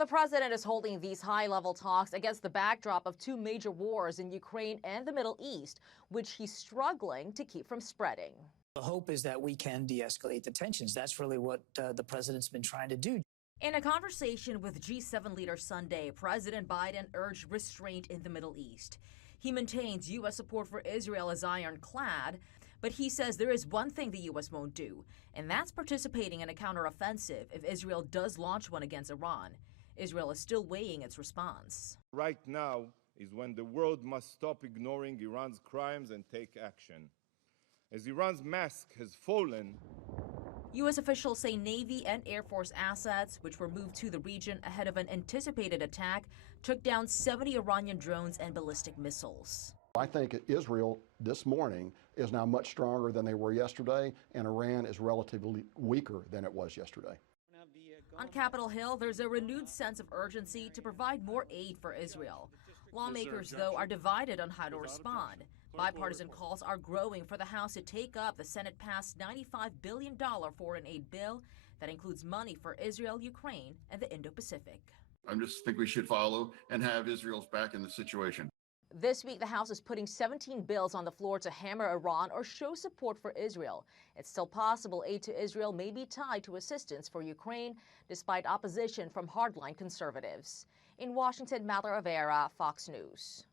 The president is holding these high-level talks against the backdrop of two major wars in Ukraine and the Middle East, which he's struggling to keep from spreading. The hope is that we can de-escalate the tensions. That's really what the president's been trying to do. In a conversation with G7 leaders Sunday, President Biden urged restraint in the Middle East. He maintains U.S. support for Israel is ironclad, but he says there is one thing the U.S. won't do, and that's participating in a counteroffensive if Israel does launch one against Iran. Israel is still weighing its response. Right now is when the world must stop ignoring Iran's crimes and take action. As Iran's mask has fallen, U.S. officials say Navy and Air Force assets, which were moved to the region ahead of an anticipated attack, took down 70 Iranian drones and ballistic missiles. I think Israel this morning is now much stronger than they were yesterday, and Iran is relatively weaker than it was yesterday. On Capitol Hill, there's a renewed sense of urgency to provide more aid for Israel. Lawmakers, though, are divided on how to respond. Bipartisan calls are growing for the House to take up the Senate-passed $95 billion foreign aid bill that includes money for Israel, Ukraine, and the Indo-Pacific. I just think we should follow and have Israel's back in the situation. This week, the House is putting 17 bills on the floor to hammer Iran or show support for Israel. It's still possible aid to Israel may be tied to assistance for Ukraine, despite opposition from hardline conservatives. In Washington, Mallory Rivera, Fox News.